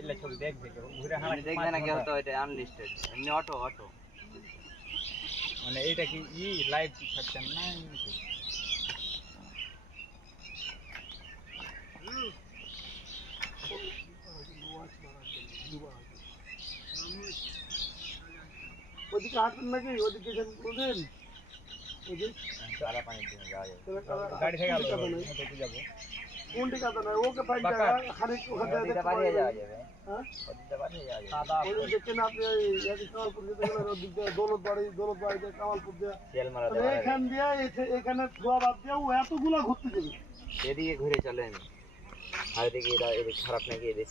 এলে ছবি দেখবে কেউ ঘুরে হানা দেখবে না কেউ তো এটা আনলিস্টেড এমনি অটো মানে এটা কি লাইভ থাকছেন না এমনি ওদিকে হাঁটবেন নাকি ওদিকে কোনদিন পানির জন্য যাওয়া যাবে গাড়ি থেকে আলো যাবো কোনটি কাদা না ওকে ফাইন টাকা খানিক ওখানে দিতে পারিয়ে যাওয়া যাবে হ্যাঁ দিতে পারিয়ে যাওয়া যাবে সাদা ওই দেখেন আপনি এই কামালপুর যেতে গেলেন ওদিকে দৌলত বাড়ি দিয়ে কামালপুর দিয়ে তেল মারা এখান দিয়ে এখানে ধোয়া বাদ দিয়ে ও এতগুলা ঘুরতে যাবে এদিকে ঘুরে চলেন আর এদিকে এদিকে খারাপ নাকি এদিকে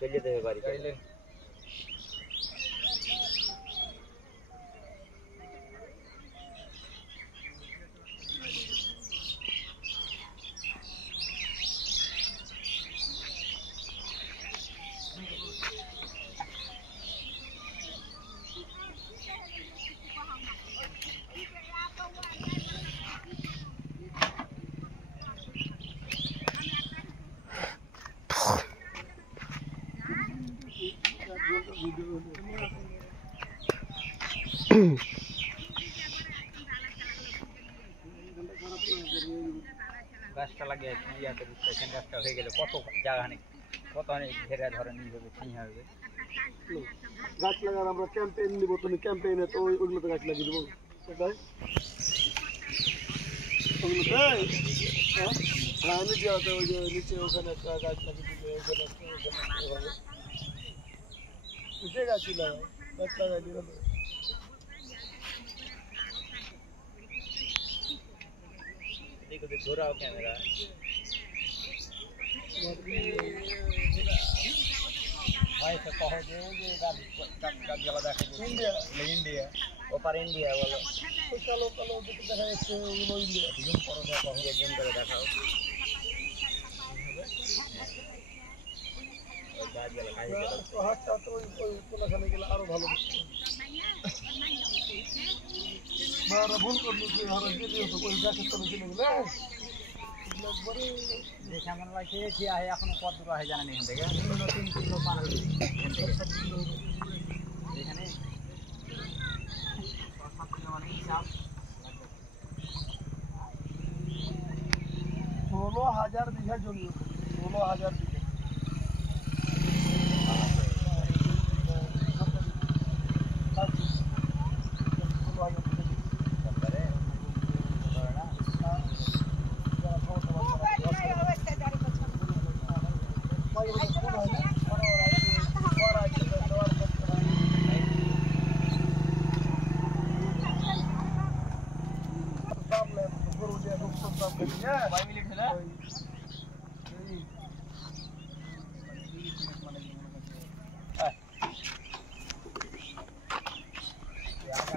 চলে যেতে হবে বাড়ি চাইলে গাছটা লাগিয়ে ইয়াতে বুঝতেছেন গাছটা হয়ে গেলে কত জায়গা নেই কত অনেক ঘেরা ধরে নিয়ে যাবে চিনি হবে গাছ লাগার আমরা ক্যাম্পেইন নিব তুমি ক্যাম্পেইনে তো ওইগুলোতে গাছ লাগিয়ে দেবো সেটাই ওইগুলোতে হ্যাঁ আমি যাওয়াতে ওই যে নিচে ওখানে একটা গাছ লাগিয়ে দিবে ওখানে উঠে গাছ লাগাই গাছ লাগাই দিবে দেখো ঘোরাও ক্যামেরা ভাই তো কহ যে গাড়ি গাড়িওয়ালা দেখা ইন্ডিয়া ওপার ইন্ডিয়া বলো চলো চলো ওদিকে দেখা যাচ্ছে ওগুলো ইন্ডিয়া জুম করো দেখো জুম করে দেখাও হাতটা তো ওই কোনাখানে গেলে আরো ভালো ভুল করলো ওই গাছের তলে চলে গেলে যে কেমন লাগছে যে এখনো কত দূর হয় জানেন এখান থেকে 3 কিলো পার হবে এখানে 7 কিলো মানে হিসাব 16,000 বিঘা জমি 16,000 বিঘা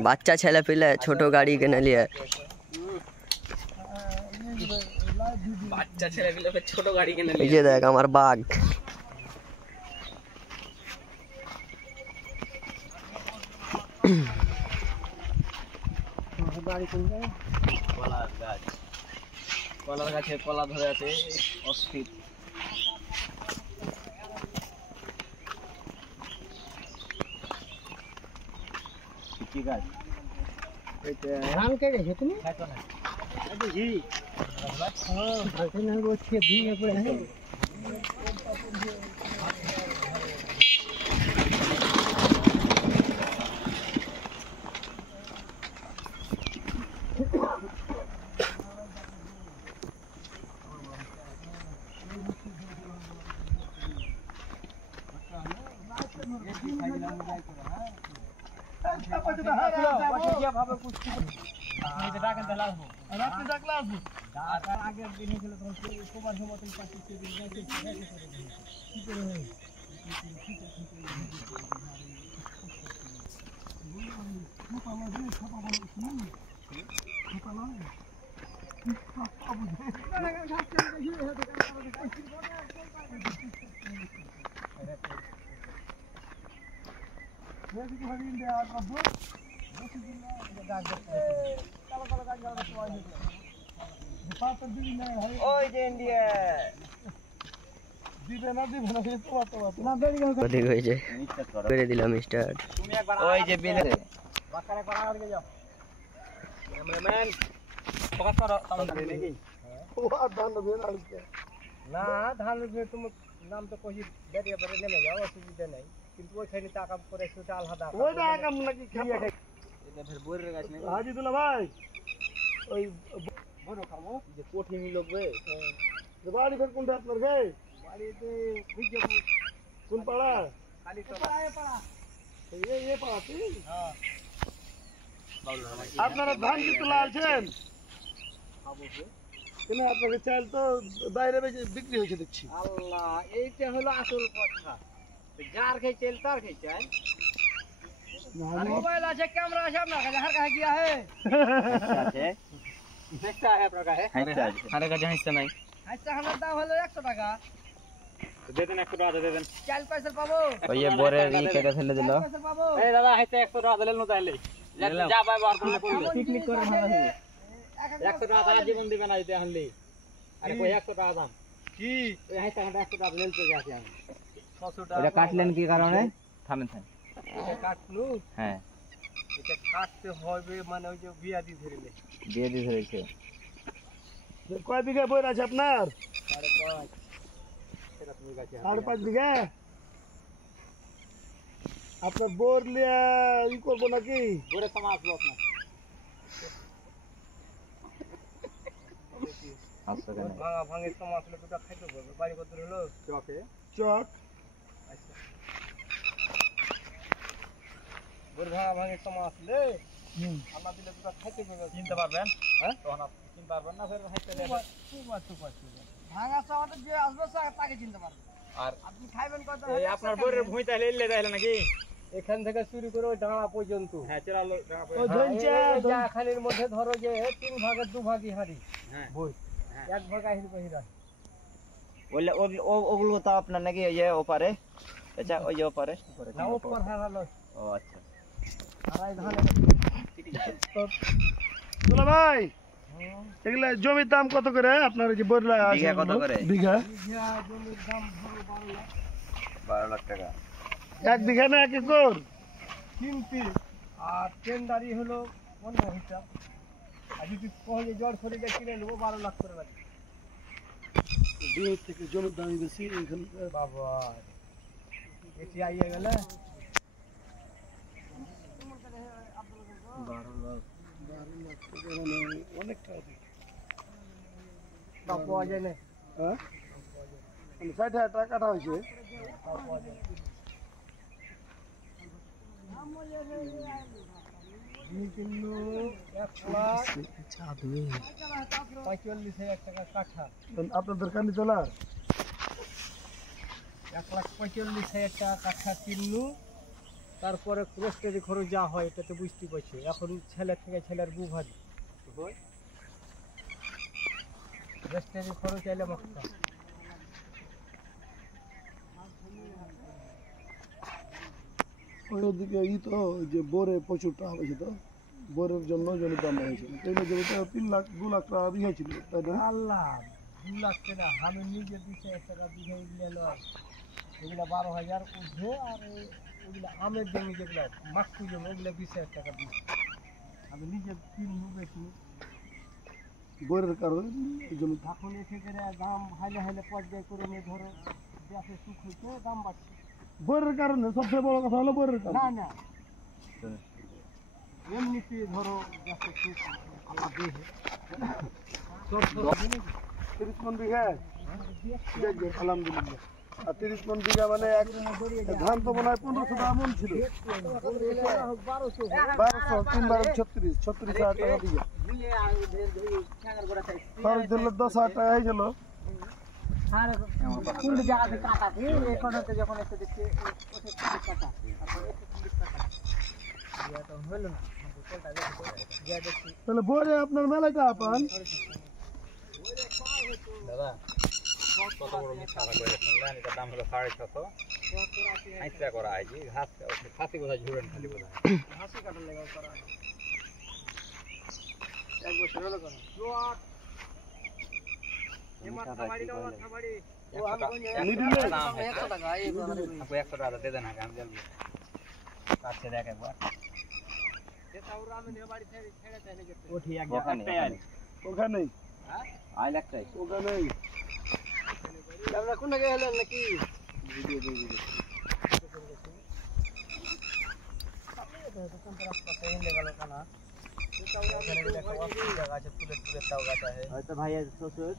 বাচ্চা ছেলে পেলে ছোট গাড়ি কিনে নিয়ে বাচ্চা ছেলে গুলোকে ছোট গাড়ি কিনে এই যে দেখ আমার বাঘ কলার গাছে কলা ধরে আছে অস্থির কি গাছ ধান কেটেছো তুমি আগের দিনে ছিল তখন তোমার মতন পাতা দিবি না ভাই ওই যে ইন্ডিয়া দিবে না এই তো বাতো না বেরি গেল ওদিক হয়েছে করে দিলাম স্টার্ট তুমি একবার ওই যে বিলে বাকারে করা আগে যাও ক্যামেরাম্যান ফোকাস করো তাহলে নাকি ও ধান দেন আজকে না ধান রুপে তুমি নাম তো কইছি বেরিয়ে পরে নেমে যাও অসুবিধা নাই কিন্তু ওইখানে টাকা পরে সেটা আলাদা ওইটা কাম নাকি এটা ফের বইরের গাছ নাকি হাজিদুল্লাহ ভাই ওই বড় খামো যে কোঠি মিলবে বাড়ি ফের কোনটা আপনার গে বাড়িতে বিজ্ঞাপন কোন পাড়া খালি তো পাড়া এ পাড়া তুই হ্যাঁ আপনারা ধান কি তোলা আছেন কেন আপনাকে চাল তো বাইরে বিক্রি হয়েছে দেখছি আল্লাহ এইটা হলো আসল কথা যার খাই চাল তার খাই চাল मोबाइल আছে ক্যামেরা আছে আপনার কাছে হার কাছে গিয়া है আছে দেখতে है আপনার কাছে আরে কাছে হাসছে নাই আচ্ছা আমার দাম হলো 100 টাকা দে দেন 100 টাকা দে দেন চাল পয়সা পাবো ওই যে বরে ই কেটে ফেলে দিল পয়সা পাবো এই দাদা হাইতে 100 টাকা দিলেন না তাইলে যা ভাই বার করলে পিকনিক করে ভালো হবে 100 টাকা তারা জীবন দিবে না যদি আনলি আরে কই 100 টাকা দাম কি এই হাইতে 100 টাকা দিলেন তো যাচ্ছি আমি 600 টাকা এটা কাটলেন কি কারণে থামেন থামেন এটা কাটলু হ্যাঁ এটা কাটতে হবে মানে ওই যে বিয়াদি ধরিলে দিয়ে দিয়ে ধরেছে কয় বিঘা বই আছে আপনার 5.5 সেটা তুমি কাছে 5.5 বিঘা আপনার বোর লিয়া ই করবো নাকি বড় সমাজ লোক না আসছে কেন ভাঙা ভাঙে সমাজ লোক তো খাইতে পারবে বাড়ি কত হলো চকে চক আচ্ছা বড় ভাঙা ভাঙে সমাজ লে আল্লাহ দিলে তো খাইতে পারবে চিনতে পারবেন হ্যাঁ তখন আপনি চিনতে পারবেন না ফের খাইতে দেবে ভাঙা সমাজে যে আসবে তাকে চিনতে পারবে আর আপনি খাইবেন কত এই আপনার বরের ভুঁই তাইলে এলে তাইলে নাকি এখান থেকে শুরু করে ওই ডাঙা পর্যন্ত হ্যাঁ চলো ডাঙা ও পড়ে ধনচা খালির মধ্যে ধরো যে 3 ভাগের 2 ভাগই হারি হ্যাঁ বই হ্যাঁ। এক ভাগ আহির বহিরা ওইলে ওগুলো তো আপনার নাকি ওই যে ওপারে আচ্ছা ওই যে ওপারে না উপর হারালো ও আচ্ছা হারাই ধানে দুলা ভাই এগুলা জমির দাম কত করে আপনার যে বইলা আছে বিঘা কত করে? বিঘা বিঘা জমির দাম ধরো 12 লাখ 12 লাখ টাকা এক বিঘা না এক একর কিনতে আর টেন্ডারি হলো অন্য হিসাব আর যদি কহে জড় শরীরে কিনে নেবো 12 লাখ করে লাগবে দুই থেকে জমির দাম বেশি এখানে বাবা এটি আইয়া গেলে 12 লাখ টাকা মানে অনেক টাকা তা পাওয়া যায় না হ্যাঁ মানে 60,000 টাকা কাটা হয়েছে তা পাওয়া যায় কিন্তু 1,45,000 টাকা কাঠা আপনাদের কানি তোলা 1,45,000 টাকা কাঠা কিনলু তারপরে ক্রোস্টারি খরচ যা হয় এটা তো বুঝতে পারছি এখন ছেলে থেকে ছেলের বু ভাজি ক্রোস্টারি খরচ এলে মাখতা ওইদিকে ই তো যে বোরে প্রচুর টাকা হয়েছে তো বোরের জন্য জমির দাম হয়েছিল তাইলে জমিটা 3 লাখ 2 লাখ টাকা দিয়ে ছিল তাই না আল্লাহ 2 লাখ টাকা আমি নিজে 2,000 টাকা বিঘা এগুলো লয় এগুলো 12,000 উঠে আর ওগুলো আমের জমি যেগুলো মাকু জমি ওগুলো 20,000 টাকা দিই আমি নিজে কিনবো বেশি বোরের কারণে এই জমি এখন এসে করে দাম হাইলে হাইলে পর্যায়ক্রমে ধরো গ্যাসের সুখ হইতে দাম বাড়ছে বোরের কারণে সবচেয়ে বড় কথা হলো বোরের না কারণে না এমনিতে ধরো গ্যাসের সুখ আল্লাহ দেহে সব 30 মন বিঘা যাক যাক, আলহামদুলিল্লাহ আর 30 মন বিঘা মানে এক ধান তো মনে হয় 1500 টাকা মন ছিল 1200 3 বার 36,000 টাকা বিঘা খরচ ধরলে 10,000 টাকা হয়ে গেল কোন জায়গাতে কাটা এখন হতে যখন এসে দেখছি ওতে কাটা তারপরে 30 টাকা তো হলো না যা দেখছি তাহলে বোরে আপনার মেলাটা পান দাদা কত বড় মিথ্যা কথা কইলে শুনলেন এটার দাম হলো 650 আইসা করা আইজি ঘাস খাসি কোথায় ঝুরেন খালি কোথায় হাসি কাটার লাগা করা এক বছর হলো কেন মিডিলে দাম 100 টাকা এই 100 টাকা দে দেন আগে আমি জলদি কাছে দেখ একবার ওঠি একটাই আইল ওখানে আইল একটাই ওখানে আমরা কোন জায়গায় হলেন নাকি ভিডিও দে ভিডিও হয়তো ভাইয়ের শ্বশুর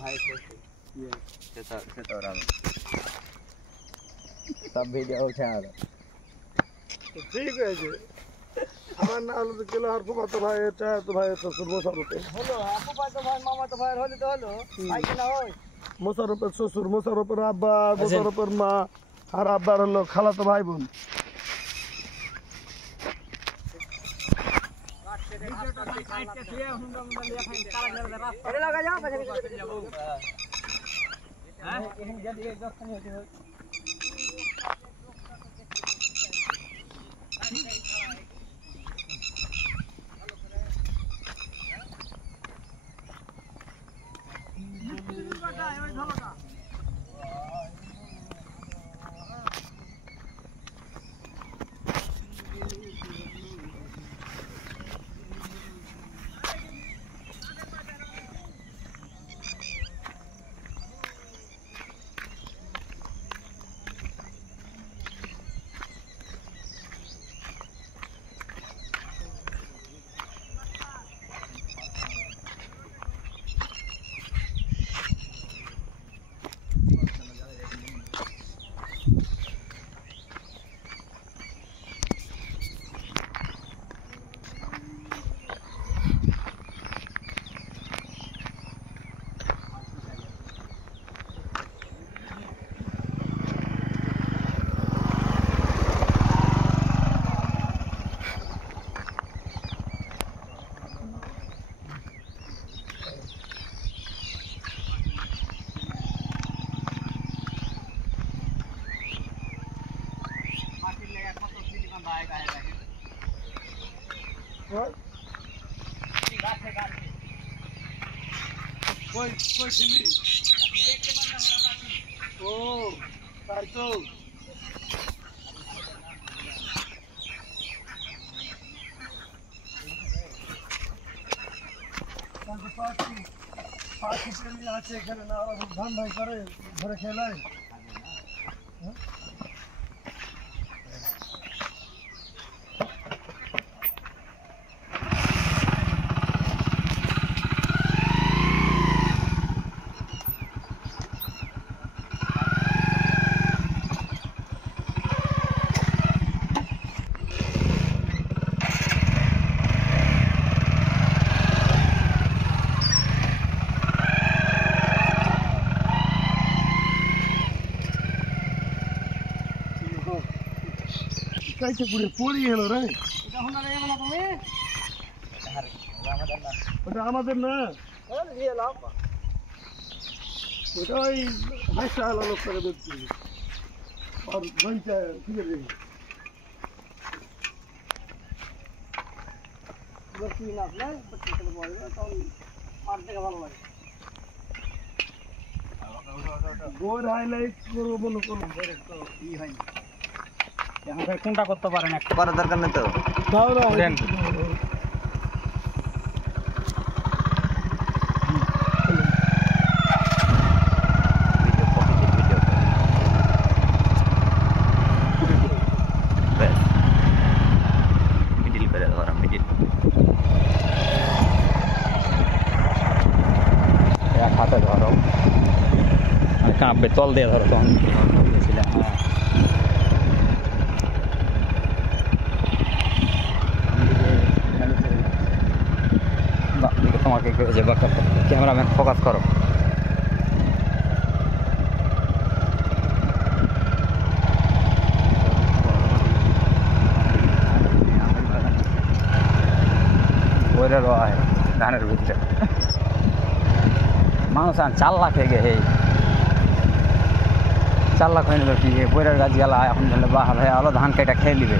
ভাইয়ের শ্বশুর সেটা রাম সব ভিডিও উঠে আর তো ঠিক আছে আমার না হলো তো কেলো আর ফুফাতো ভাই এটা তো ভাই শ্বশুর মোশারফে হলো আপু ভাই তো ভাই মামা তো ভাই হলে তো হলো ভাই কিনা হয় মোশারফের শ্বশুর মোশারফের আব্বা মোশারফের মা আর আব্বার হলো খালাতো ভাই বোন এটা লাগা যাও পাশে কই কই ছিলি ও তাই তো পাখি প্রেমী আছে এখানে না ওরা ধান ভাই করে ঘরে খেলায় কাইতে পুরে পড়ি গেল রে এটা হোন্ডা রে বলা তুমি ওটা আমাদের না ওরে দিয়ে লাও ওটা ওই হাসা আলো লোক করে দেখছি আর ঘন্টা ঠিক আছে বসি না না বসে চলে বলবে তখন আর থেকে ভালো লাগে গোর হাইলাইট করবো মনে করুন তো ই হয়নি এখন ভাই কোনটা করতে পারেন একটা করার দরকার নেই তো দাও না দেন। হাতে ধরো কাঁপবে তল দিয়ে ধরো তখন তোমাকে ক্যামেরাম্যান ফোকাস করো ওইটা রয় ধানের ভিতরে মানুষ 4 লাখ হয়ে গে 4 লাখ হয়ে নিল কি বইয়ের গাছ গেলা এখন ধরলে বাহা ভাই আলো ধান কেটে খেয়ে নিবে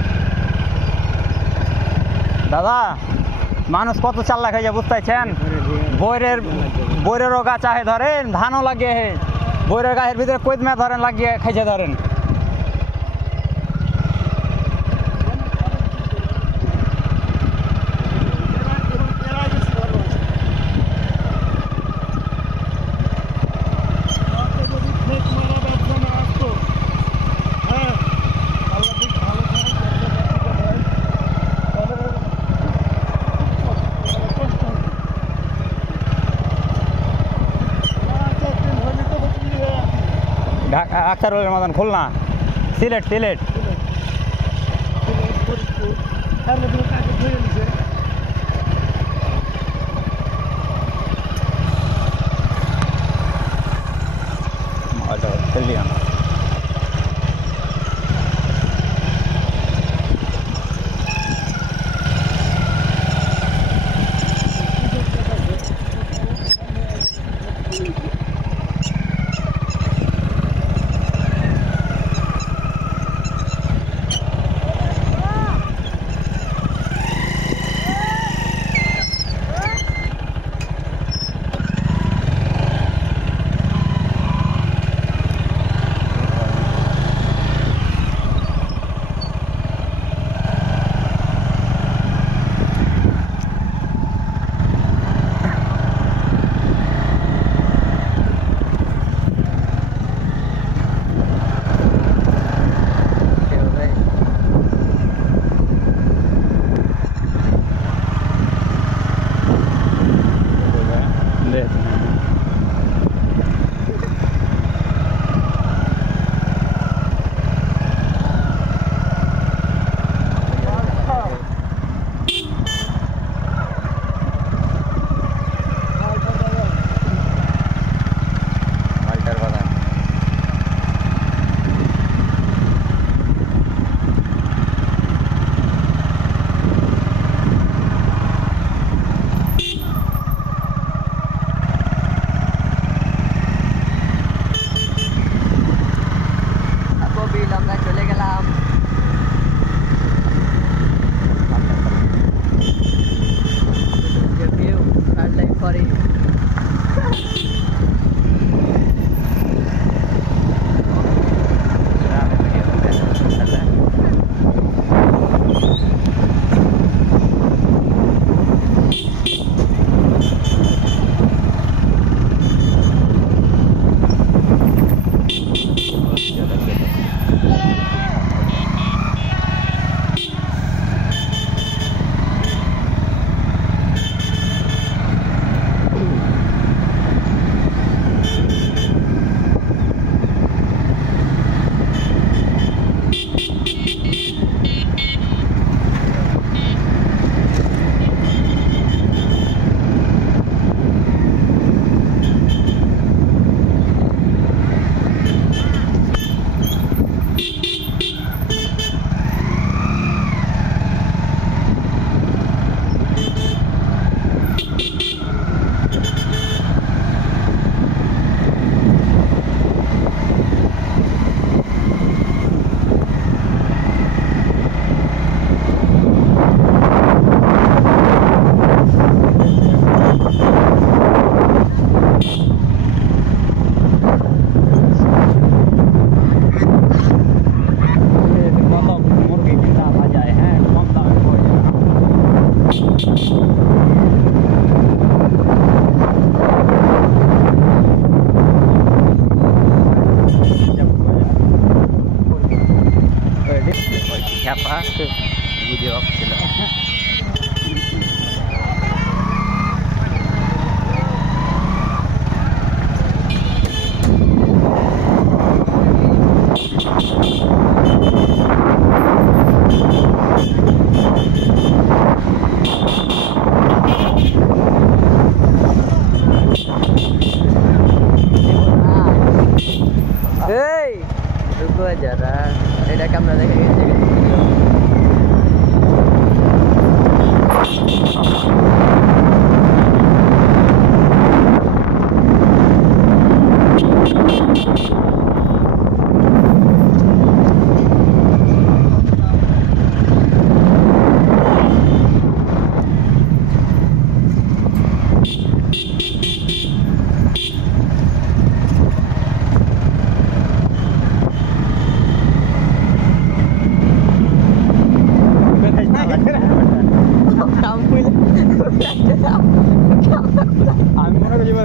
দাদা মানুষ কত 4 লাখ হয়ে যায় বুঝতে পারছেন বইরেরও গাছ আহে ধরেন, ধানও লাগিয়ে হে, বইরের গাছের ভিতরে কইদমা ধরেন লাগিয়ে খাইছে ধরেন। আচ্ছা রোলের মতন খুলনা, সিলেট সিলেট।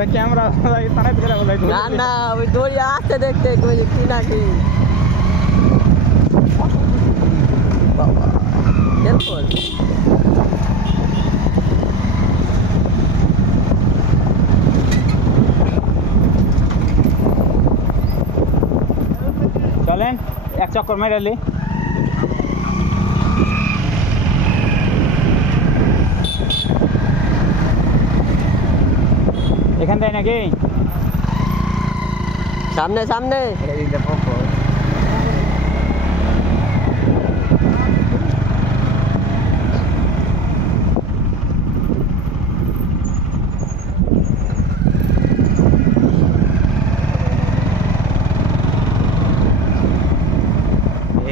বোধহয় ক্যামেরা তানাই করে বোধহয় না না ওই দড়ি আসতে দেখতে কইলে কি না কি বাবা কেমন চলেন এক চক্কর মেরালি এখান থেকে নাকি সামনে সামনে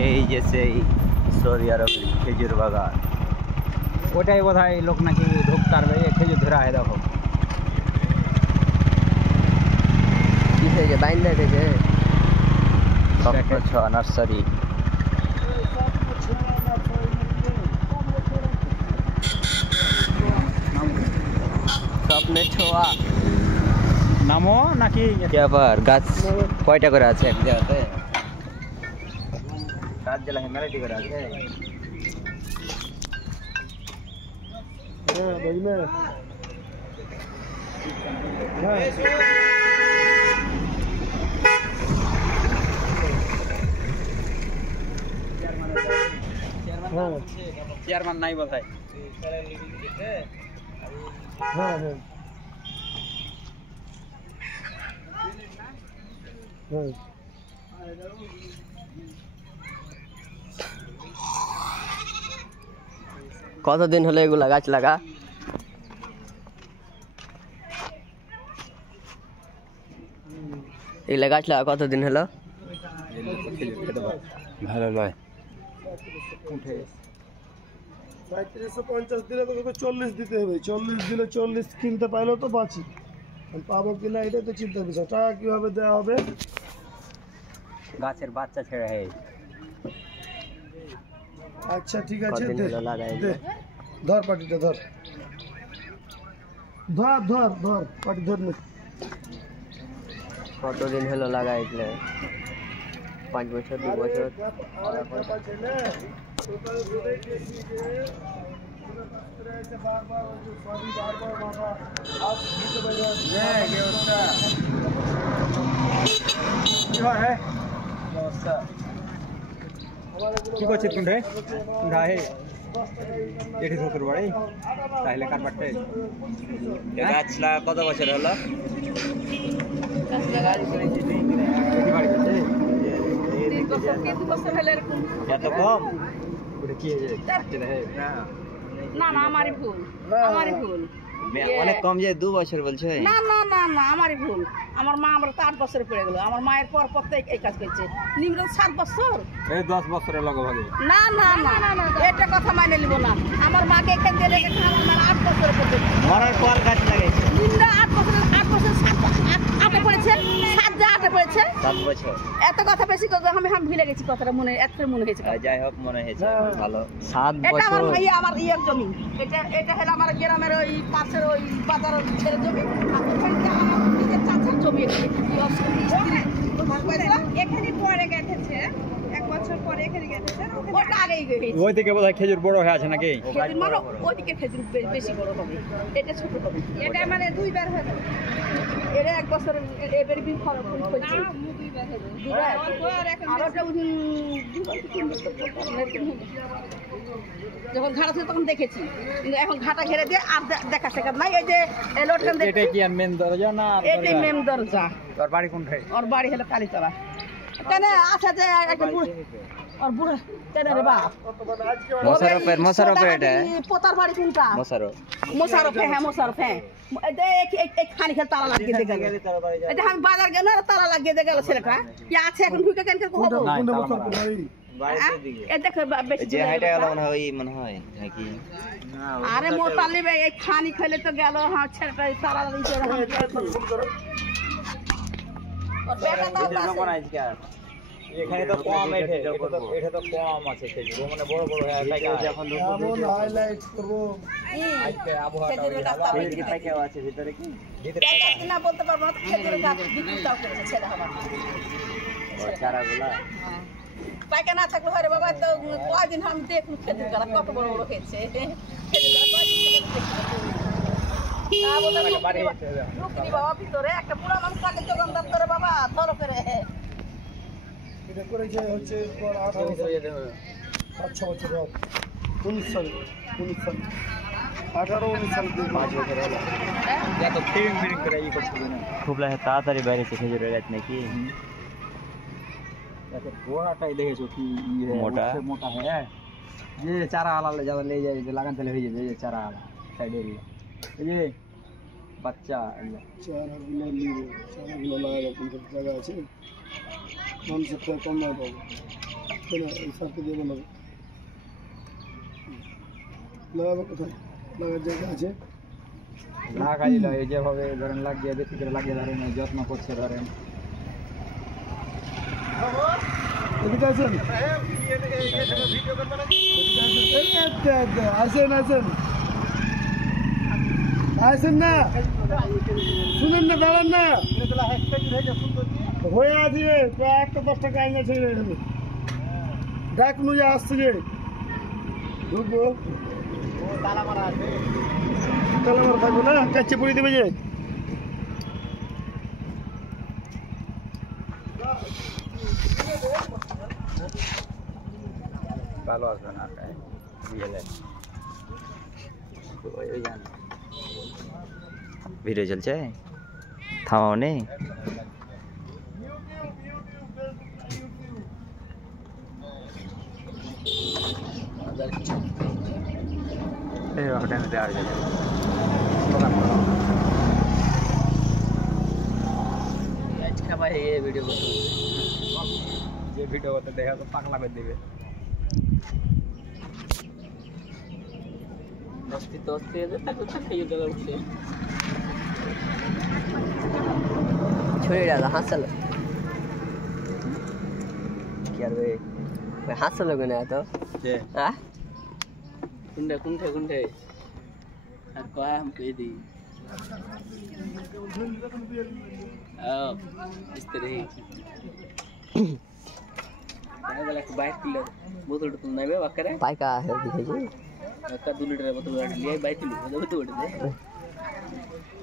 এই যে সেই সৌদি আরবের খেজুর বাগান ওটাই বোধ হয় লোক নাকি ঢুকতে পারবে খেজুর ধরা হয় দেখো কি থেকে বাইন দেখেছে স্বপ্ন নার্সারি স্বপ্নের ছোঁয়া নামো নাকি আবার গাছ কয়টা করে আছে এক জায়গাতে গাছ জেলা হেমারেটি করে আছে হ্যাঁ ভাই না চেয়ারম্যান নাই বোধ হয় হ্যাঁ হ্যাঁ হ্যাঁ কতদিন হলো এগুলা গাছ লাগা এগুলা গাছ লাগা কতদিন হলো ভালো নয় 3550 দিলে তোকে 40 দিতে হবে 40 দিলে 40 কিনতে পাইলেও তো বাঁচি পাবো কিনা এটাই তো চিন্তার বিষয় টাকা কিভাবে দেওয়া হবে গাছের বাচ্চা ছেড়ে হয় আচ্ছা ঠিক আছে কতদিন দে হলো লাগাই দে ধর পাটিটা ধর ধর ধর ধর পাটি ধর নে কতদিন হলো লাগাইছিলে 5 বছর 2 বছর কি করছিস কোনটা কোনটা হে এটি শ্বশুর বাড়ি তাহলে কার বাড়তে গাছ লাগা কত বছর হলো এত কম না না আমারই ভুল আমারই ভুল অনেক কম যে 2 বছর বলছো না না না না আমারই ভুল আমার মা আমার তো 8 বছরে পড়ে গেল আমার মায়ের পর প্রত্যেক এই কাজ করছে নিম্ন 7 বছর এই 10 বছরের লগে ভাগে না না না এটা কথা মানে নিব না আমার মাকে এখান দিয়ে রেখে আমার মা 8 বছরে পড়ে মরার পর গাছ লাগাইছে নিম্ন 8 বছর 8 পড়েছে 7 যা 8 পড়েছে 7 বছর এত কথা বেশি করে আমি ভুলে গেছি কথাটা মনে এত মনে হয়েছে যাই হোক মনে হয়েছে ভালো 7 এটা আমার বছর আমার ইয়ের জমি এটা হলো আমার গ্রামের ওই পাশের ওই বাজারের ছেলের জমি আর ওখানটা আমার নিজের চাচার জমি এখানে পরে গেছে 1 বছর পরে এখানে গেছে ওটা আগেই গেছে ওই থেকে বোধহয় খেজুর বড় হয়ে আছে নাকি খেজুর মানে ওইদিকে খেজুর বেশি বড় হবে এটা ছোট হবে এটা মানে 2 বার হবে এটা 1 বছর এবারে বিন ফল হচ্ছে না 2 বার হবে 2 বার আর ওটা 2 বার 3 বছর যখন ঘাটা ছিল তখন দেখেছি কিন্তু এখন ঘাটা ঘেরে দিয়ে আর দেখা শেখা নাই এই যে এলোটখান এটা কি আর মেন দরজা না এটাই মেম দরজা তোর বাড়ি কোনটায় ওর বাড়ি হলো কালীতলা কেন আছে যে একটা ওর বুড়ো কেন রে বাপ মোশারফের এটা পোতার বাড়ি কোনটা মোশারফ হ্যাঁ মোশারফ হ্যাঁ এই খানি খেলে তালা লাগিয়ে দিয়ে গেল এই যে আমি বাজার গেল তালা লাগিয়ে দিয়ে গেল ছেলেটা কি আছে এখন ঢুকে কেন কেন হবো কোনটা বছর ভাই এ দেখো বেশি যে হাইটা গেল মনে হয় নাকি আরে মোতালি ভাই এই খানি খেলে তো গেল হ্যাঁ ছেলেটা তালা লাগিয়ে এখানে তো কম এটা তো কম আছে খেজুর মানে বড় বড় হয়ে আছে এমন হাইলাইট করবো আজকে আবহাওয়াটা ওই খেজুরের গাছ হাওয়া এই কি পাইকাও আছে ভিতরে কি? ভিতরে টাকা কিনা বলতে পারবো না, খেজুরের গাছ বিক্রিটাও করেছে ছেলে আমার। ও চারাগুলা পাইকা না থাকলে হয় রে বাবা, তো কয়দিন আমি দেখুন খেজুর গাছ কত বড় বড় হয়েছে। খেজুর গাছ কয়দিন থেকে বাড়ি হয়েছে লুকিনি বাবা ভিতরে একটা বুড়া মানুষ থাকে যোগান দপ্তরে বাবা ধরো করে। এটা করেছে হচ্ছে 18 সালে 5-6 বছর হবে 19 সালে 18-19 সালে 5 বছর হলো এত ফিরিং ফিরিং করে ই করছিল না খুব তাড়াতাড়ি বেড়েছে খেজুরের গাছ নাকি? এত গোড়াটাই দেখেছো কি মোটা। মোটা হ্যাঁ যে চারা আলালে যাবে লে যায় যে লাগান তাহলে হয়ে যাবে যে চারা আলা সাইডে এই যে বাচ্চা চারাগুলো নিবে চারাগুলো লাগাবো কোন জায়গা আছে মানুষের তো কম না পাবো কেন এই সারকে দিয়ে বলবো লাগাবো কোথায় লাগার জায়গা আছে লাগাই এই যেভাবে ধরেন লাগিয়ে বেশি করে লাগিয়ে ধরেন যত্ন করছে ধরেন এদিকে আছেন আসেন আসেন আসেন না শুনেন না দাঁড়ান না হয়ে আছে একটা 10 টাকা আইনা ছেড়ে এখানে ডাক নুয়ে আসছে যে ঢুকবো তালা মারা থাকবো না কাছে পড়ে দেবে যে ভালো আসবে না ভিডিও চলছে থামাও নেই যে ভিডিও করতে দেখা তো পাগলা করে দিবে ছড়িয়ে ডালা হাসল কি আর হাসল কেন এত যে হ্যাঁ कुंठे আর কয় हम कह दी इस तरह তাহলে একটা বাইক কিলো বোতলটা তুমি নেবে বাকারে পাইকা আছে দেখেছি একটা 2 লিটারের বোতল নিয়ে বাইক কিলো ওটা ওটা দে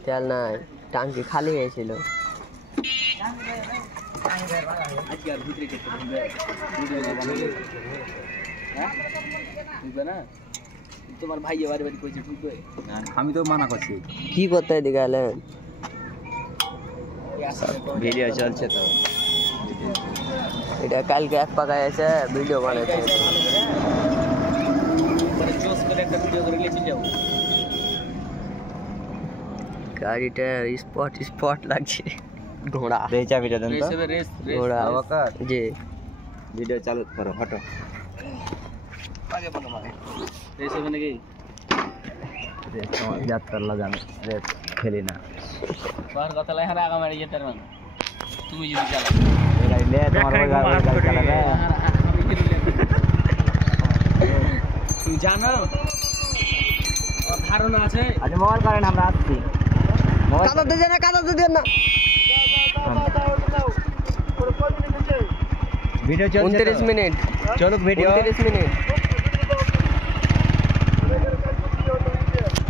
তেল নাই টাঙ্কি খালি হয়েছিল আজকে আর ভিতরে কেটে দিবে ভিডিও বানাবে হ্যাঁ বুঝবে না তোমার ভাই বাড়ি বাড়ি কইছে ঢুকবে আমি তো মানা করছি কি করতে এদিকে এলেন ভিডিও চলছে তো এটা কালকে এক পাকায় এসে ভিডিও বানাইছে পরে জোস করে একটা ভিডিও করে লিখে যাও গাড়িটা স্পট লাগছে ঘোড়া রেচা ভিডিও দেন তো রেস ঘোড়া আবাকার জি ভিডিও চালু করো হটো আগে বলো মানে রেস হবে নাকি রে তোমার যাত্রা জানো রে খেলি না তোমার কথা লাই হারা আগা মারি যেতে মানে তুমি যদি চালাও এরাই লে তোমার ওই গাড়ি চালাবে তুমি জানো ধারণা আছে আজ মোবাইল করেন আমরা আসছি কাদাতে দেন না ভিডিও চলছে 29 মিনিট চলুক ভিডিও 29 মিনিট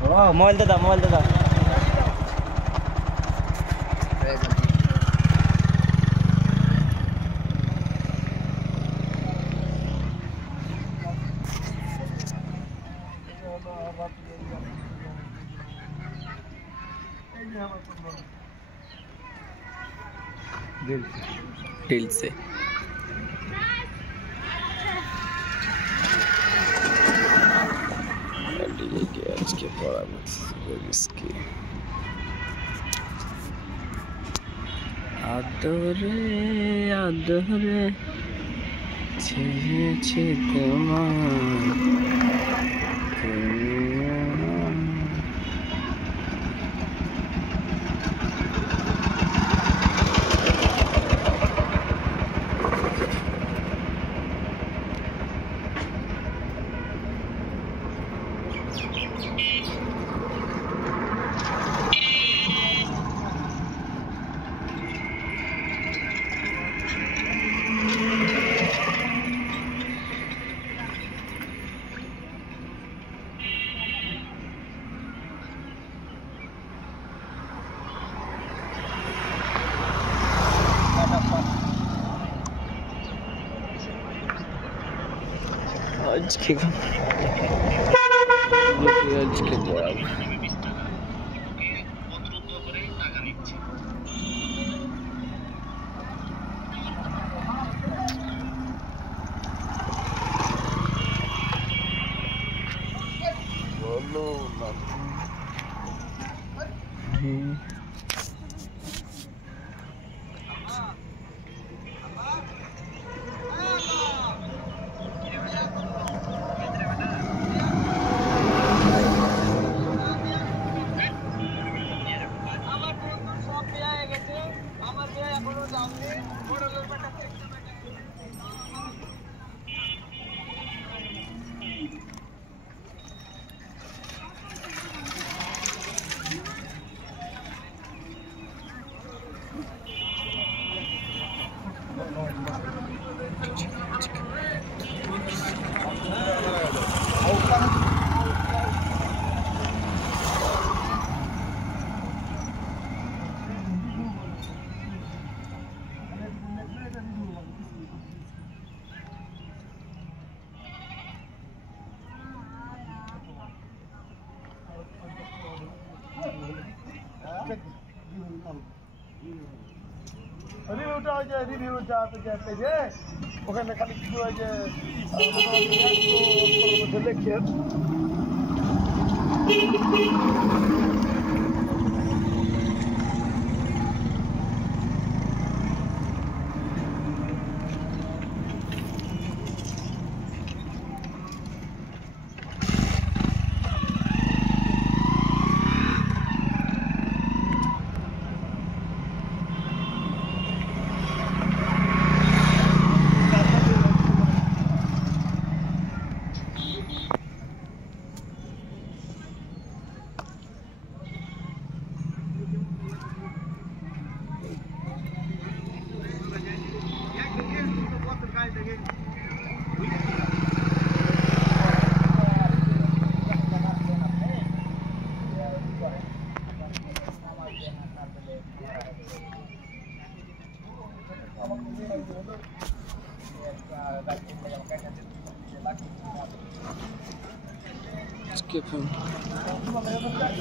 ও মোবাইল দাও दिल से आज के पड़ा इसकी আদরে ছেড়েছে তোমার আজকে বড় রিভিউটা ওই যে রিভিউটা যেতে যে ওখানে খালি কিছু ওই যে লিখে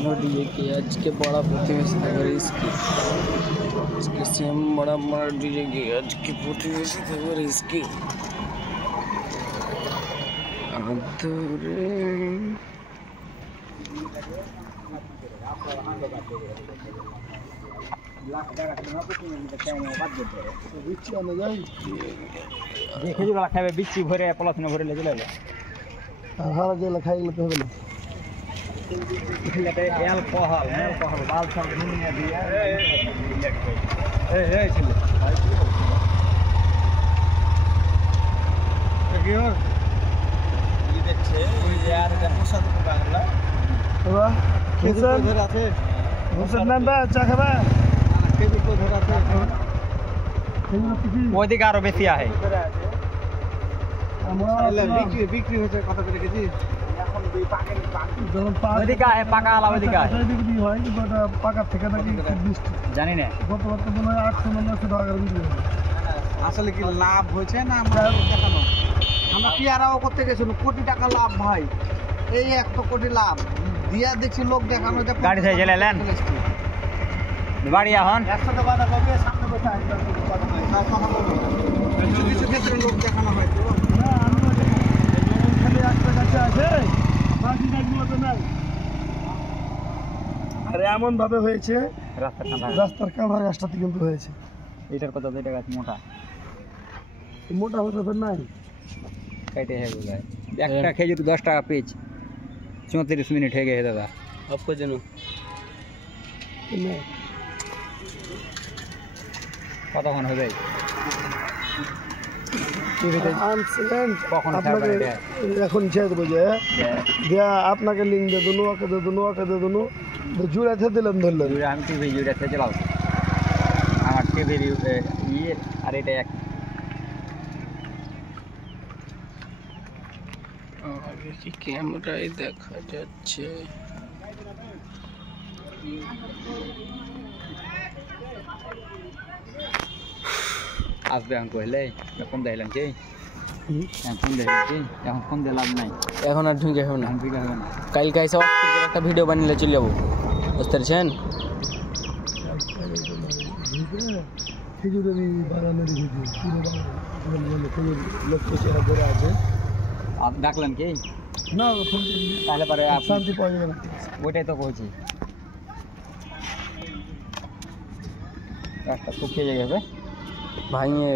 नोटिए कि आज के बड़ा प्रतिवेश अगर इसके सेम बड़ा बड़ा डीजे की आज की प्रतिवेश अगर इसकी দেখে যে খাবে বিচি ভরে পলাশন ভরে লেগে যাবে হারা জেলা খাইলে তো হবে না অ্যালকোহল লাল সব নিয়ে দিয়ে এই ছিল কি ওর এই দেখছে ওই যে আর এটা পোষা তো বাংলা বাবা কিসের ধরে আছে হোসেন নাম্বা চা খাবা কেজি তো ধরে আছে ওইদিকে আরো বেশি আছে বিক্রি হচ্ছে কত করে কেজি ওইদিকে আয় পাকা আলা ওইদিকে আয় হয় কিন্তু ওটা পাকার থেকে নাকি জানি না গতবার তো মনে হয় 800-900 টাকা বিক্রি হয় আসলে কি লাভ হয়েছে না আমরা দেখানো আমরা পেয়ারাও করতে গেছিল কোটি টাকা লাভ ভাই এই 100 কোটি লাভ দিয়া দেখছি লোক দেখানো গাড়ি থেকে চলে এলেন বাড়ি এখন 100 টাকা বাধা করবে সামনে বসে আসবে কথা বলবো কিছু কিছু ক্ষেত্রে লোক দেখানো হয় তো না আমি খালি একটা কাছে আছে বাকি গাছগুলোতে নাই আর এমন ভাবে হয়েছে রাস্তার কাঁধা গাছটাতে কিন্তু হয়েছে এটার কত দুইটা গাছ মোটা মোটা হতে তো নাই কাটে হয়ে যায় একটা খেজুর 10 টাকা পিস 34 মিনিট হয়ে গেছে দাদা आपको जनो কতক্ষণ হবে কখন আপনাকে এখন ছেড়ে দেবো যে দিয়া আপনাকে লিঙ্ক দিয়ে দুনো ওকে দিয়ে দুনো ওকে দিয়ে দুনো জুড়াতে দিলেন ধরলেন আমি টিভি জুড়াতে চালাও আমার টিভির ইয়ে আর এটা এক आगे की कैमराय দেখা যাচ্ছে আসবে আমি কইলে কম দেখাইলাম কি ফোন দেখি এখন ফোন দিয়ে লাভ নাই এখন আর ঢুকে হবে না ঠিক হবে না কালকে এসে একটা ভিডিও বানিয়ে চলে যাবো বুঝতে পারছেন খেজুরের বাগানের ভিডিও খেজুর লক্ষ্য চেহারা করে আছে আপনি ডাকলেন কি না তাহলে পরে শান্তি পাওয়া যাবে না ওইটাই তো বলছি রাস্তা শুকিয়ে যাবে ভাঙিয়ে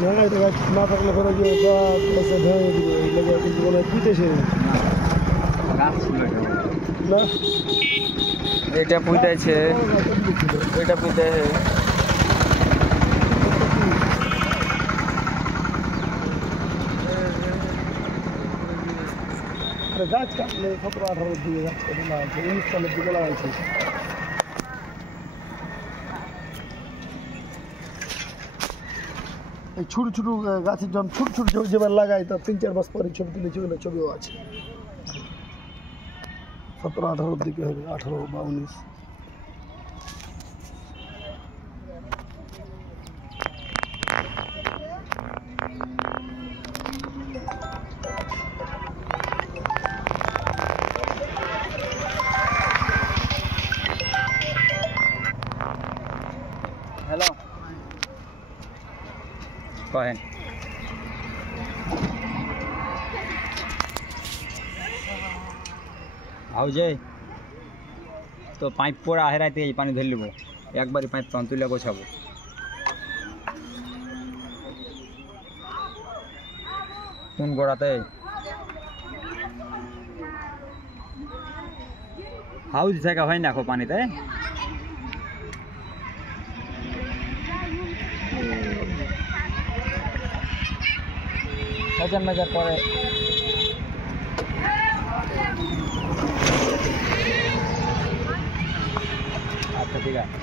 না এটা গাছ না থাকলে পরে যে গাছ ভেঙে দিবে লেগে কিন্তু বলে দিতেছে গাছ ছিল না এটা পুঁতেছে এটা পুঁতে গাছ কাটলে 17-18 দিকে গাছ কেটে লাগাইছে 19 সালের দিকে লাগাইছে এই ছোট ছোট গাছের যখন ছোট ছোট যেবার লাগাই তার 3-4 মাস পরে ছবি তুলেছে ওগুলো ছবিও আছে 17-18 দিকে হবে 18 বা 19 হ্যালো কহেন আও যে তো পাইপ পোড়া হেরাইতে এই পানি ধরে নেবো একবারই পাইপ তখন তুলে গোছাবো কোন গোড়াতে হাউস জায়গা হয় না এখন পানিতে হাজার মেজার পরে আচ্ছা ঠিক আছে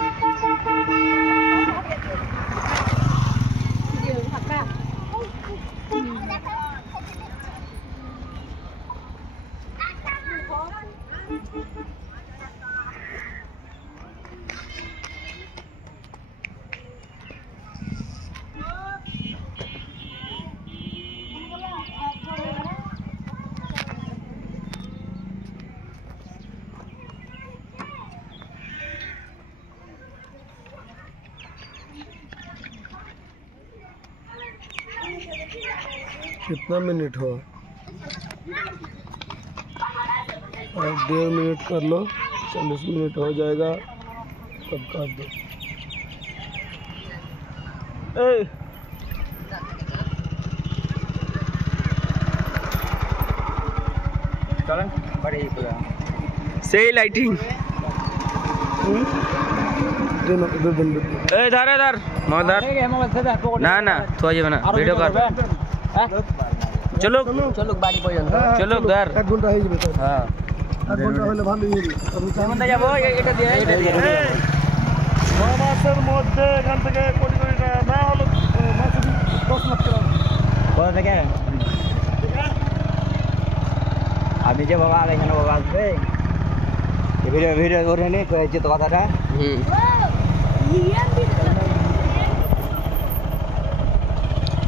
कितना मिनट हुआ और 1.5 मिनट कर लो 40 मिनट हो जाएगा तब काट दो চলেন বাড়ি সেই লাইটিং এই ধরে ধর মদার না না তো যাবে না ভিডিও কর চলো চলুক বাড়ি পর্যন্ত চলো ধর 1 ঘন্টা হয়ে যাবে তো হ্যাঁ 1 ঘন্টা হলে ভালোই হবে কোনটা যাবো এটা দিয়ে মাসের মধ্যে এখান থেকে কোটি কোটি টাকা না হলো মাসে 10 লাখ টাকা কোথা থেকে আমি যে বাবা আগে এখানে বাবা আসবে ভিডিও ভিডিও করে নি কয়েছে তো কথাটা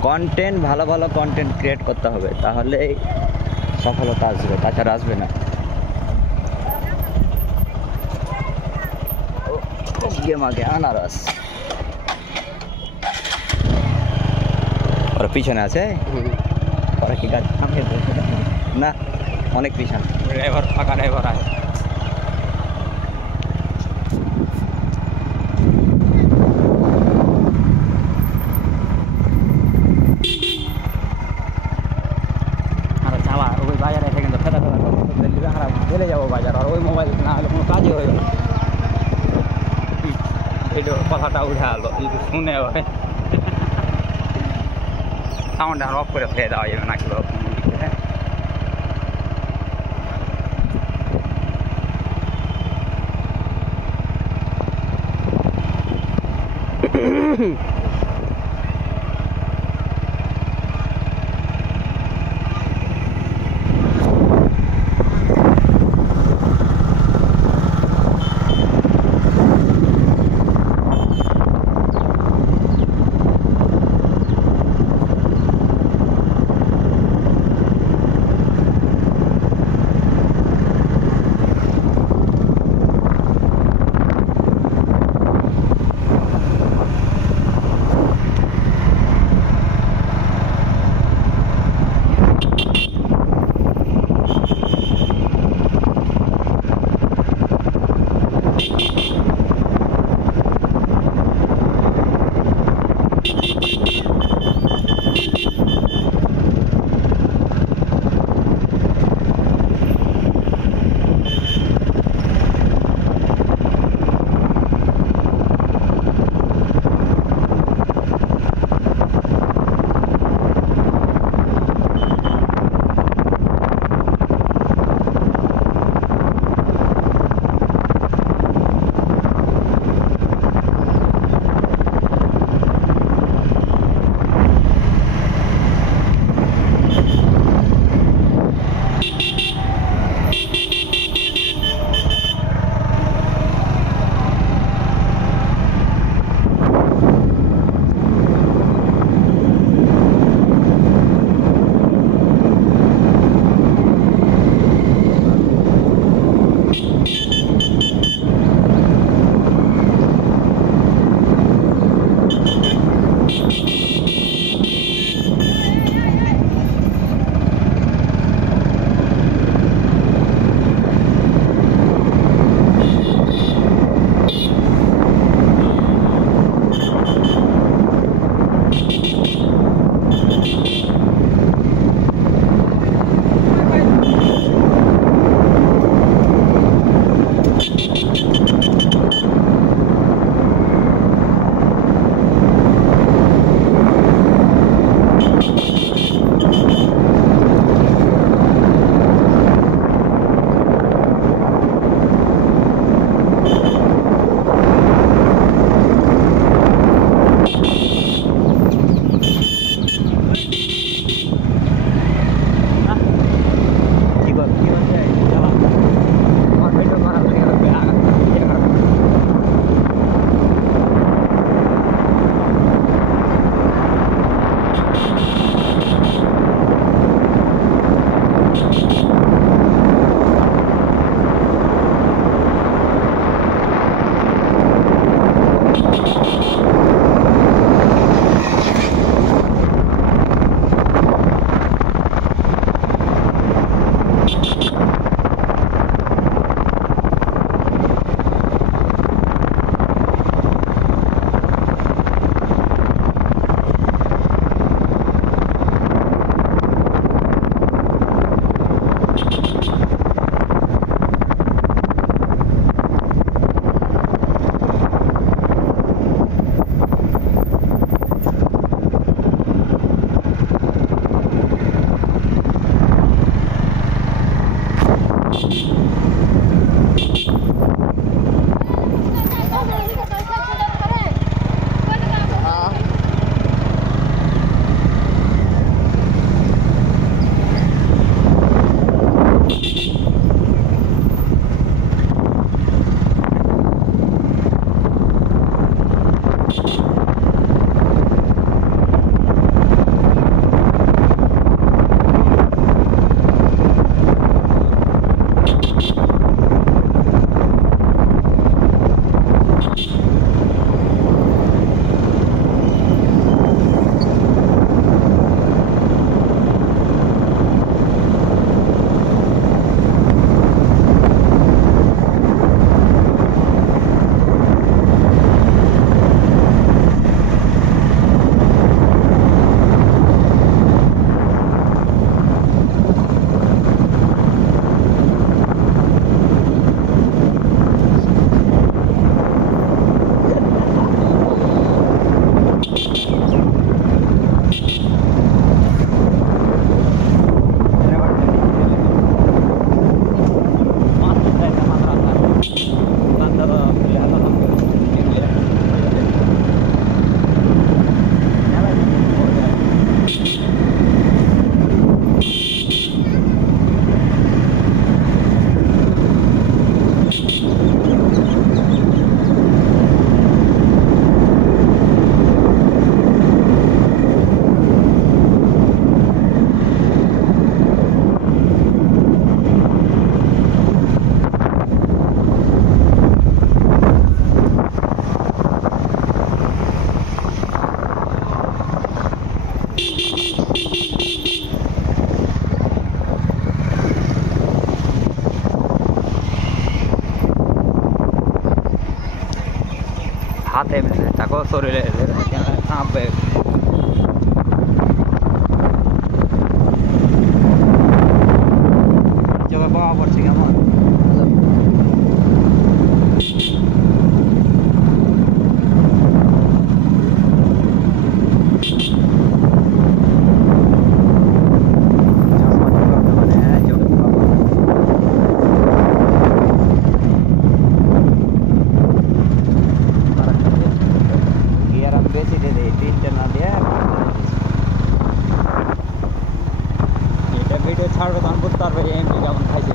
কন্টেন্ট ভালো ভালো কন্টেন্ট ক্রিয়েট করতে হবে তাহলে সফলতা আসবে তাছাড়া আসবে না গেম আগে আনারস ওর পিছনে আছে ওরা কি গাছ না অনেক পিছনে ড্রাইভার ফাঁকা ড্রাইভার আছে আর চালা ওই বাজারে এসে কিন্তু ফেরা ফেরা দিল্লি আমরা চলে যাবো বাজার আর ওই মোবাইল না হলে কোনো কাজই হয়ে গেল ভিডিওর কথাটা উঠে আলো যদি শুনে হয় সাউন্ডটা অফ করে ফেলে দেওয়া যাবে নাকি হাতে তাকে শরীরে কাঁপে চোখে পাওয়া পড়ছে কেমন ছাড়বে তখন বুঝতে পারবে এমনি কেমন খাইছে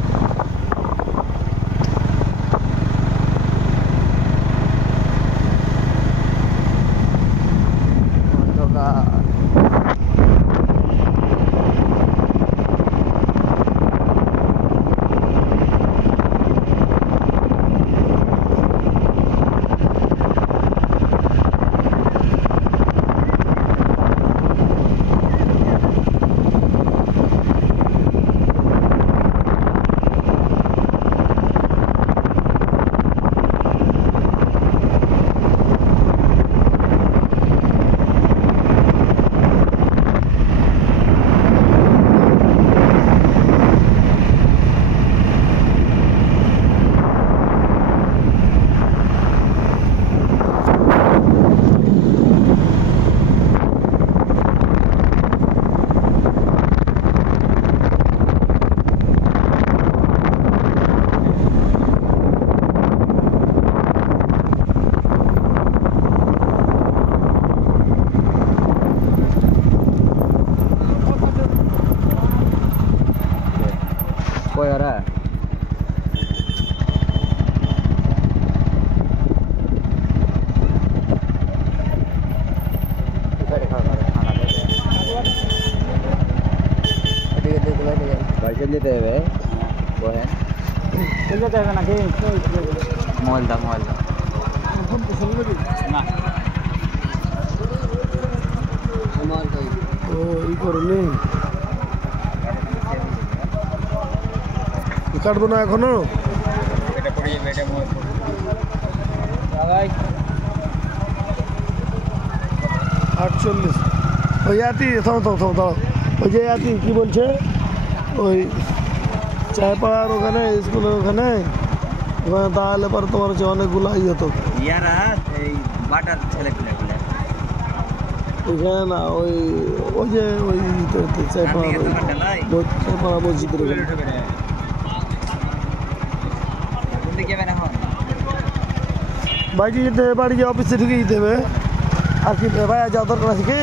कोई हो रहा है चल देते हैं वो है चल देते हैं ना कि मोल दा ना ও ই করো নেই কাটবো না এখনো এটা পড়ে যাবে এটা মোল দাদাই 48 ওই ইয়াতি থাও ওই যে ইয়াতি কি বলছে ওই চায়পাড়ার ওখানে স্কুলের ওখানে তাহলে পরে তোমার হচ্ছে অনেকগুলো ই হতো ইয়ারা এই বাটার ছেলেগুলো ওইখানে না ওই ওই যে ওই চায়পাড়া মসজিদের ওখানে বাড়ি যেতে হবে বাড়ি গিয়ে অফিসে ঢুকে যেতে হবে আর কি ভাই যাওয়া দরকার আছে কি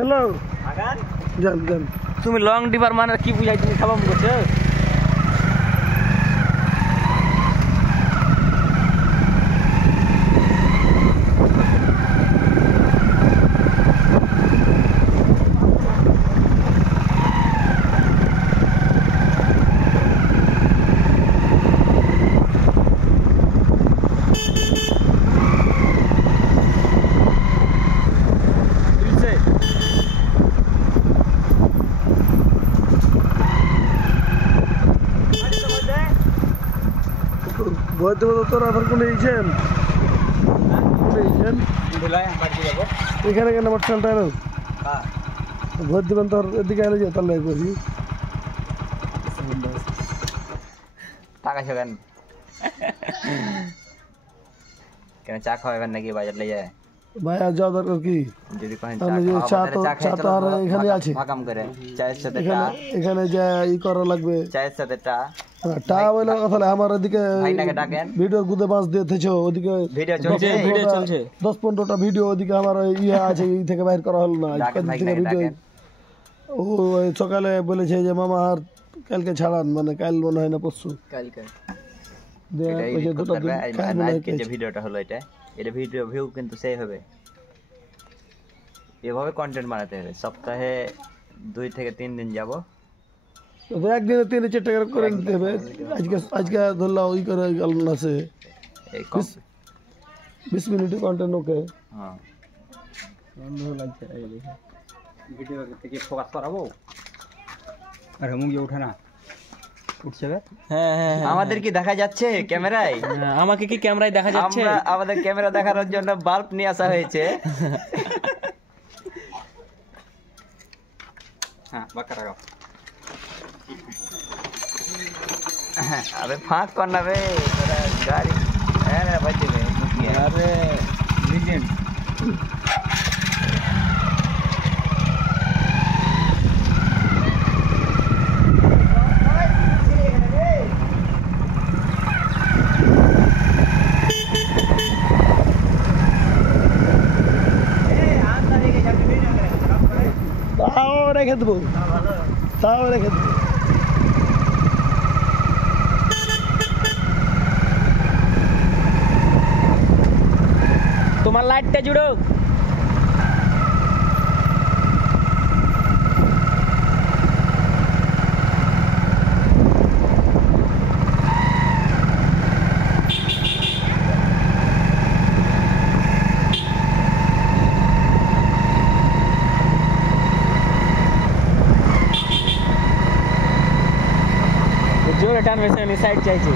হ্যালো যান যান তুমি লং ডিবার মানে কি বুঝাই তুমি খাবাম করছো ভয় দেবো তো তোর আধার কোনে এইছেন এখানে কেন মোটরসাইকেলটা এলো ভোট দেবেন তোর এদিকে এলে যে তাহলে করি টাকা সেবেন কেন চা খাওয়াবেন নাকি বাজার লে যায় ভাই আর যাওয়া দরকার কি যদি কহেন তাহলে যে চা তো চা তো আর এখানে আছে ভাগাম করে চায়ের সাথে চা এখানে যা ই করা লাগবে চায়ের সাথে চা টা বলে তাহলে আমার ওদিকে ভাইনাকে ডাকেন ভিডিও গুদে বাঁচ দিয়েছো ওদিকে ভিডিও চলছে 10-15টা ভিডিও ওদিকে আমার ইয়ে আছে এই থেকে বাইর করা হলো না ডাকেন থেকে ভাইনাকে ভিডিও ডাকেন ও ওই সকালে বলেছে যে মামা আর কালকে ছাড়ান মানে কাল মনে হয় না পরশু কালকে দিয়ে এটা ওই যে edit দুটো করতে দিন পারবে কাল আর মনে হয় আজকে যে ভিডিওটা হলো এটা ভিডিও ভিউ কিন্তু সেই হবে এভাবে কন্টেন্ট বানাতে হবে সপ্তাহে 2 থেকে 3 দিন যাব তো একদিনে 3-4 টাকা করে নিতে হবে আজকে ধরলাম ওই করে গেল আছে এই কম 20 মিনিট কন্টেন্ট ওকে হ্যাঁ ভিডিও থেকে ফোকাস করাবো আরে মুখ উঠে না উঠছে হ্যাঁ হ্যাঁ আমাদের কি দেখা যাচ্ছে ক্যামেরায় আমাকে কি ক্যামেরায় দেখা যাচ্ছে আমরা আমাদের ক্যামেরা দেখানোর জন্য বাল্ব নিয়ে আসা হয়েছে হ্যাঁ বাক্কা রাখো अबे फाँक करना बे तेरा गाड़ी है ना बच्चे में अरे लीजेंड তাও রেখে দেবো তাও রেখে দেবো তোমার লাইটটা জুড়ো জোরে টানবে সাইড চাইছে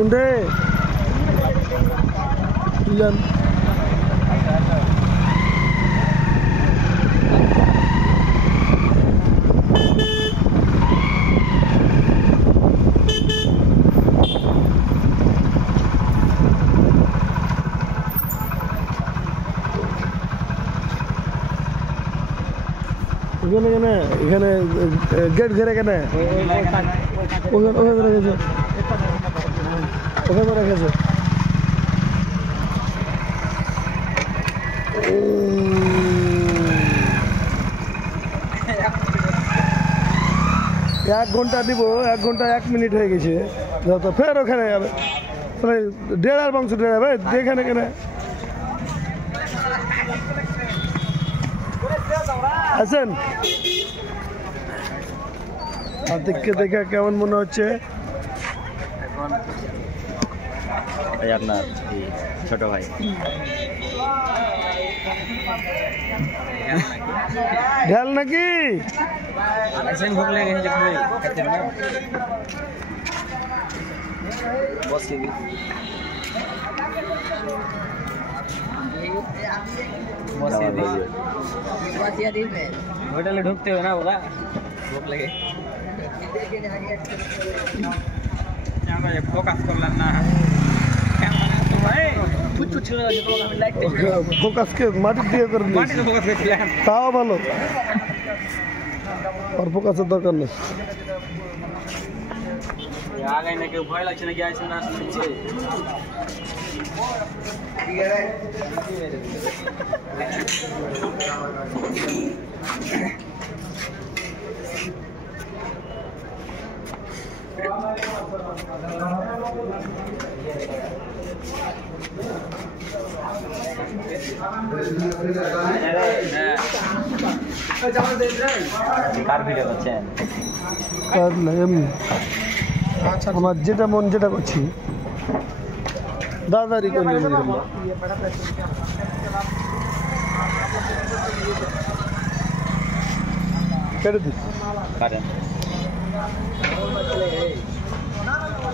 কোনটে জান এখানে এখানে গেট ঘেরে কেন ওখানে রেখেছে ওখানে রেখেছে এক ঘন্টা দিব 1 ঘন্টা 1 মিনিট হয়ে গেছে যত ফের ওখানে যাবে ডেড়ার মাংস ডেড়া ভাই এখানে কেন আছেন আতিককে দেখে কেমন মনে হচ্ছে আপনার ছোট ভাই ঢেল নাকি ভোগ লেগে গেছে খেতে না বসে হোটেলে ঢুকতে হবে না ওরা ভোগ লেগে ফোকাস করলাম না ফোকাসকে মাটি দিয়ে করে তাও ভালো আর ফোকাসের দরকার নেই আগে নাকি ভয় লাগছে নাকি আসছে না শুনছে কার ভিডিও করছেন এমনি আমার যেটা মন যেটা করছি দাদারি করে কেটে দিস কারেন